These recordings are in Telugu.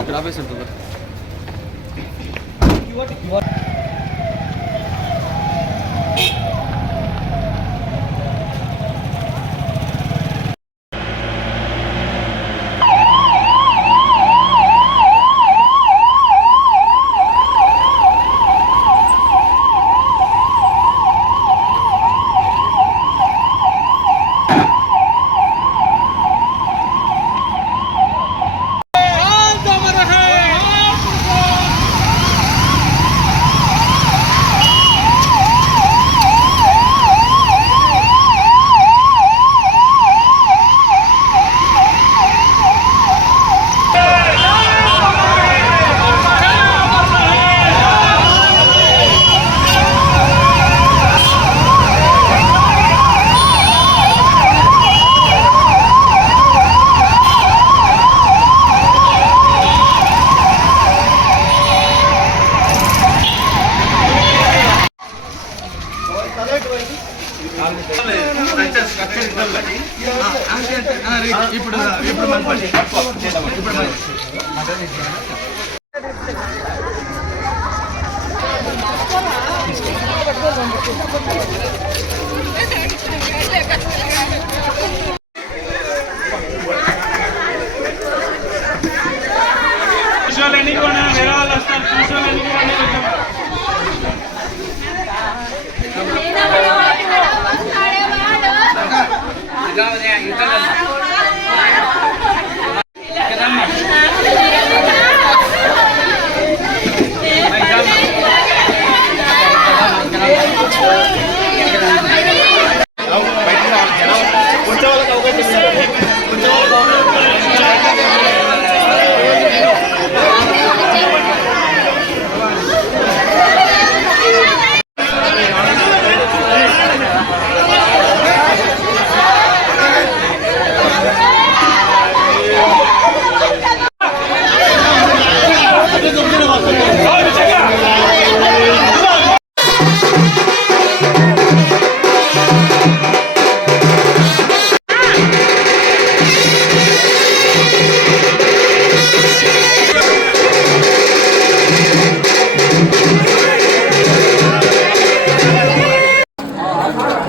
ఇక్కడ ఆఫీస్ ఉంటుందా?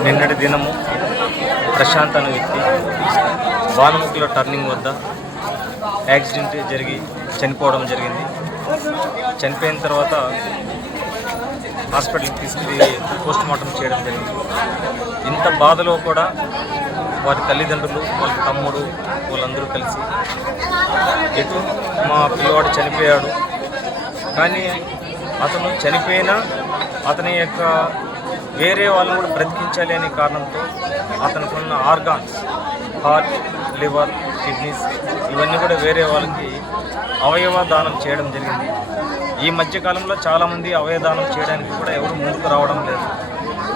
నిన్నటి దినము ప్రశాంత్ అనే వ్యక్తి బాలముఖిలో టర్నింగ్ వద్ద యాక్సిడెంట్ జరిగి చనిపోవడం జరిగింది. చనిపోయిన తర్వాత హాస్పిటల్కి తీసుకెళ్ళి పోస్ట్ మార్టం చేయడం జరిగింది. ఇంత బాధలో కూడా వారి తల్లిదండ్రులు, వాళ్ళ తమ్ముడు, వాళ్ళందరూ కలిసి ఎటు మా పిల్లవాడు చనిపోయాడు, కానీ అతను చనిపోయినా అతని యొక్క వేరే వాళ్ళని కూడా బ్రతికించాలి అనే కారణంతో అతనికి ఉన్న ఆర్గాన్స్, హార్ట్, లివర్, కిడ్నీస్ ఇవన్నీ కూడా వేరే వాళ్ళకి అవయవ దానం చేయడం జరిగింది. ఈ మధ్యకాలంలో చాలామంది అవయవదానం చేయడానికి కూడా ఎవరు ముందుకు రావడం లేదు.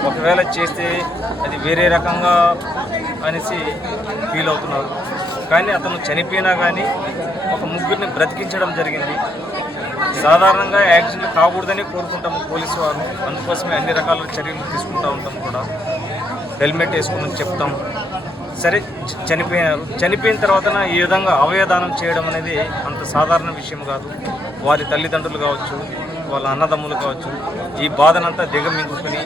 ఒకవేళ చేస్తే అది వేరే రకంగా అనేసి ఫీల్ అవుతున్నారు. కానీ అతను చనిపోయినా కానీ ఒక ముగ్గురిని బ్రతికించడం జరిగింది. సాధారణంగా యాక్సిడెంట్ కాకూడదని కోరుకుంటాము పోలీసు వారు, అందుకోసమే అన్ని రకాల చర్యలు తీసుకుంటూ ఉంటాం. కూడా హెల్మెట్ వేసుకోమని చెప్తాం. సరే, చనిపోయిన తర్వాత ఈ విధంగా అవయవదానం చేయడం అనేది అంత సాధారణ విషయం కాదు. వారి తల్లిదండ్రులు కావచ్చు, వాళ్ళ అన్నదమ్ములు కావచ్చు, ఈ బాధనంతా దిగమింగుకుని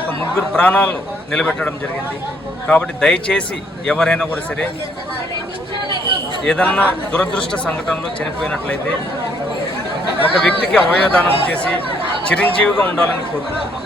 ఒక ముగ్గురు ప్రాణాలు నిలబెట్టడం జరిగింది. కాబట్టి దయచేసి ఎవరైనా కూడా సరే ఏదన్నా దురదృష్ట సంఘటనలో చనిపోయినట్లయితే ఒక వ్యక్తికి అవయవదానం చేసి చిరంజీవిగా ఉండాలని కోరుకుంటున్నాం.